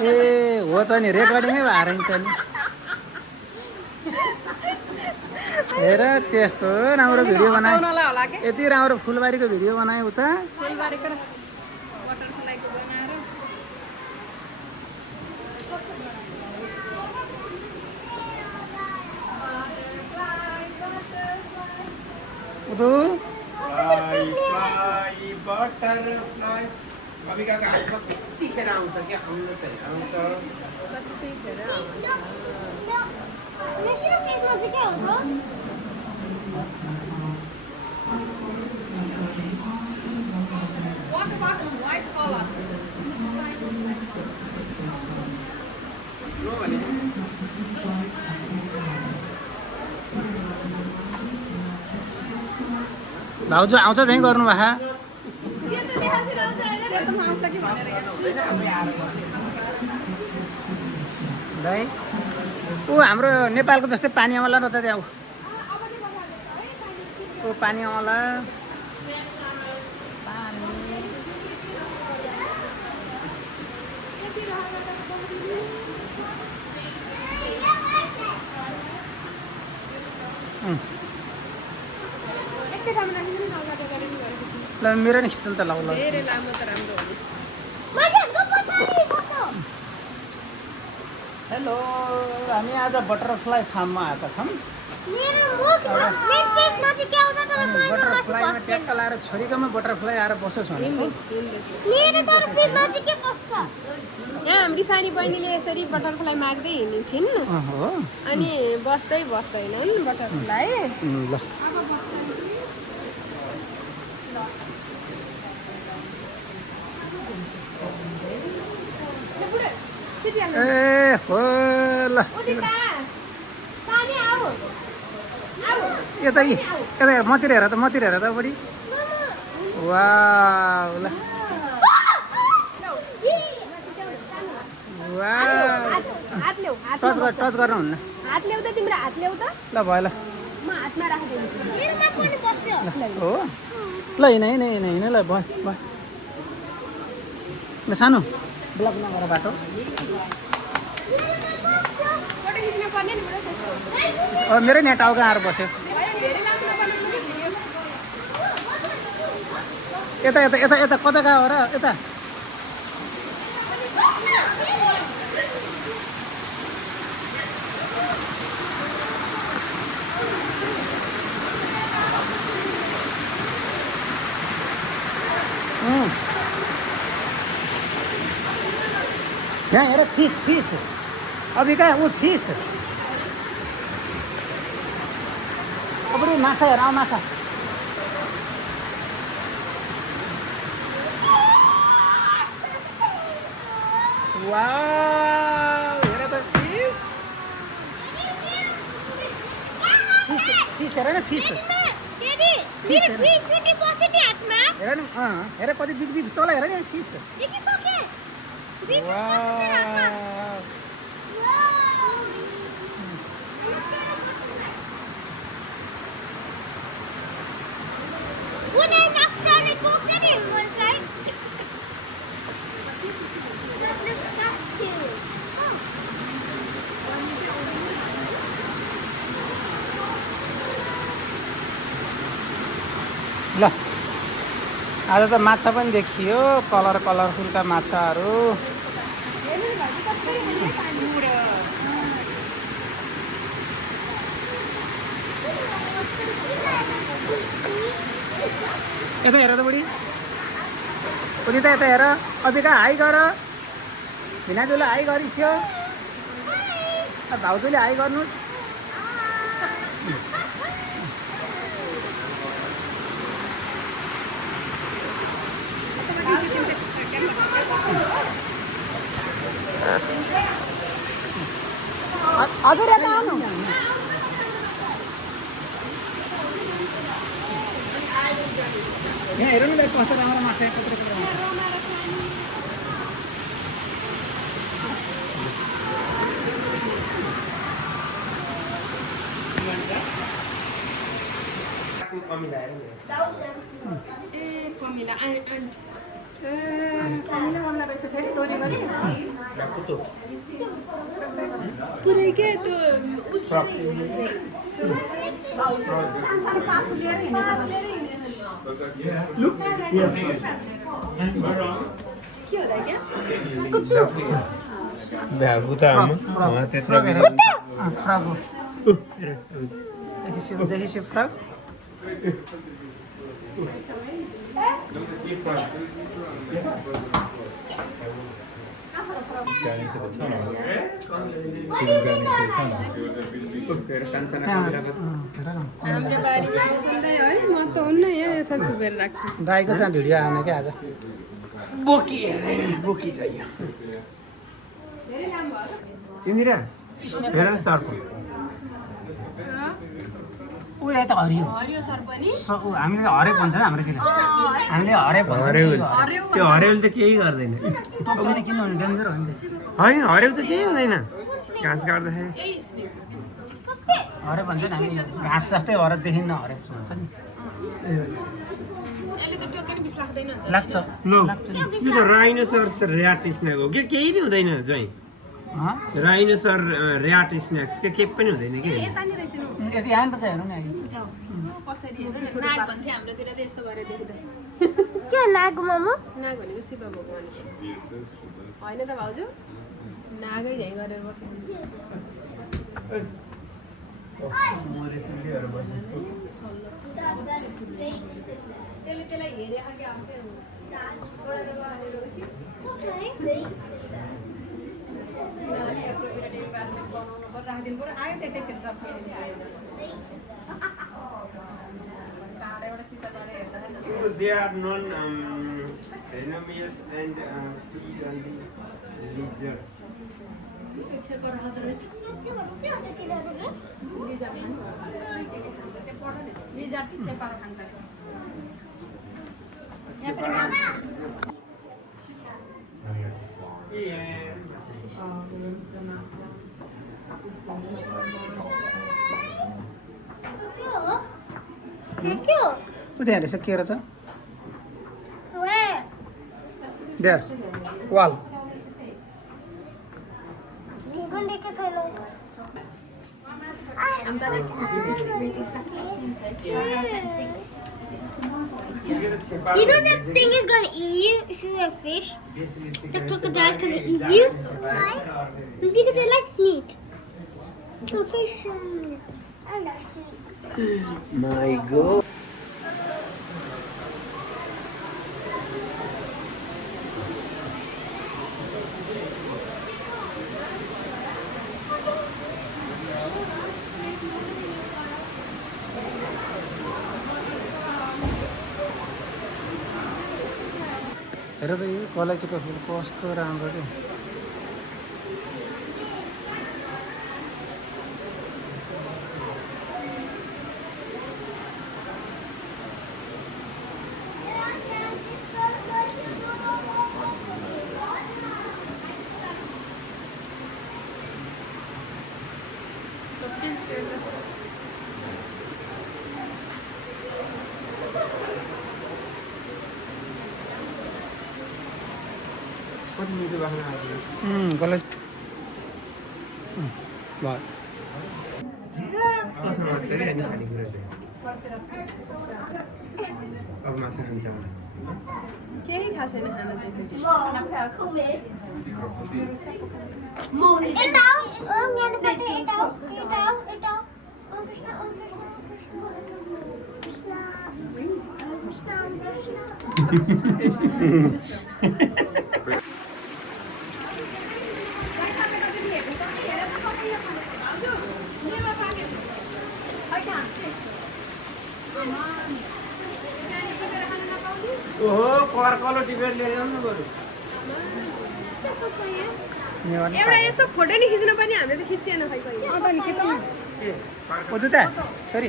ए हो त नि रेकर्डिङै भएर नि नि हेर त्यस्तो राम्रो भिडियो बनाए यति राम्रो फुलबारीको भिडियो बनाए उता उदु बटरफ्लाई कविकाको हातमा कतिखेर आउँछ क्या आउनु चाहिँ आउँछ भाउजू आउँछ चाहिँ गर्नु भए भाइ ऊ हाम्रो नेपालको जस्तै पानी आउँला रहेछ त्यहाँ ऊ पानी आउँला ल मेरो नि खिच्नु त ल हेलो हामी आज बटरफ्लाई फार्ममा आएका छौँ बटरफ्लाईमा ट्याक्क लाएर छोरीकोमा बटरफ्लाई आएर बसोस् भनेको यहाँ हाम्री सानी बहिनीले यसरी बटरफ्लाई माग्दै हिँड्छिन् अनि बस्दै बस्दैनन् बटरफ्लाई ल ए हो ल यता यता मतिर हेर त बढी वा ल टच गर्नु हुन्न हात ल्याउ त तिम्रो हात ल्याउ त ल भयो ल म हातमा राख्दिन्छु हो ल हिँड ल भयो ल सानो ब्लक नगर बाटो मेरो यहाँ टाउका आएर बस्यो यता यता यता यता कता गयो हो र यता यहाँ हेर फिस अभी कहाँ ऊ फिस अब माछा हेर माछा वाउ हेर त फिस हेर न फिस हेर न हेर कति बिग तल हेर नि फिस ल आज त माछा पनि देखियो कलरफुलका माछाहरू यता हेर त बुढी उनी त यता हेर अबिका हाई गर भिनाजुले हाई गरिस्यो भाउजूले हाई गर्नुहोस् हजुर यता आउनु यहाँ हेर्नु न कस्तो राम्रो माछा कत्रो कमिला रहेछ फेरि Rakuto. पुरै के त्यो उसले के होला क्या Rakuto amma. Tetra फ्रक हो देखिसक्यो frock Going to the tunnel. She was going into the tunnel. हाम्रो बारीमा बस्दै है म त हुन्न यहाँ यसरी थुपेर राख्छु दाइको चाहिँ भिडियो आएन क्या आज बोकी बोकी चाहियो धेरै काम भयो इन्दिरा हेर न सर्प ऊ यता हरियो हरियो सर पनि हामीले हरेक भन्छ हाम्रो किन हामीले हरेक भन्छ हरेउल त्यो हरेउल त केही गर्दैन टोक्छ नि किन भने डेन्जर हो नि होइन हरेउल त केही हुँदैन घाँस काट्दाखेरि यही स्लिप हरेक भन्छ नि हामी घाँस जस्तै हरेक देखिन्न हरेक भन्छ नि यसले त टोकेर बिस राख्दैन नि त लाग्छ लो लाग्छ नि यो त राइनोसरस ऱ्याट स्न्याक हो के केही नै हुँदैन जै हँ? राइनोसर ऱ्याट स्न्याक्स के केही पनि हुँदैन कि यतानिर चाहिँ यति यहाँ पर्छ हेर्नु नि कसरी नाग भन्थे हाम्रोतिर त यस्तो गरेर देख्दा के नाग मोमो नाग भनेको शिव भगवान होइन त भाउजू नागै झैँ गरेर बसेको त्यसले त्यसलाई हेरे आगे आफै बनाउनु पर्यो राखिदिनु पर्यो आयो त्यतिखेर टाढा एउटा सिसा टाढा हेर्दा Because they are non-venomous and feed on the lizard. के हो ऊ त्यहाँ रहेछ के रहेछ Where? देयर वाल Even they can tell You know that thing is gonna eat you if you have fish? The crocodile's gonna eat you? Why? Because it likes meat. Oh, fish. I like meat. My God. हेर त यो कलैँचीको फुल कस्तो राम्रो के कति मिठो बाख्रा आएको कलैँची भयो कस्तो लाग्छ कि अनि खानेकुरा चाहिँ अब मासु खान्छ होला केही थाहा छैन खाना चाहिँ It out. Oh, I'm gonna put it out. It out. It out. Oh, Krishna. Oh, Krishna. Oh, Krishna. Oh, Krishna. ओहो कर्कलो टिपेर लिएर जानु बरु एउटा यसो फोटो नि खिच्नु पनि हामीले त खिचिएन खै कहिले ओ जुत्ता छोरी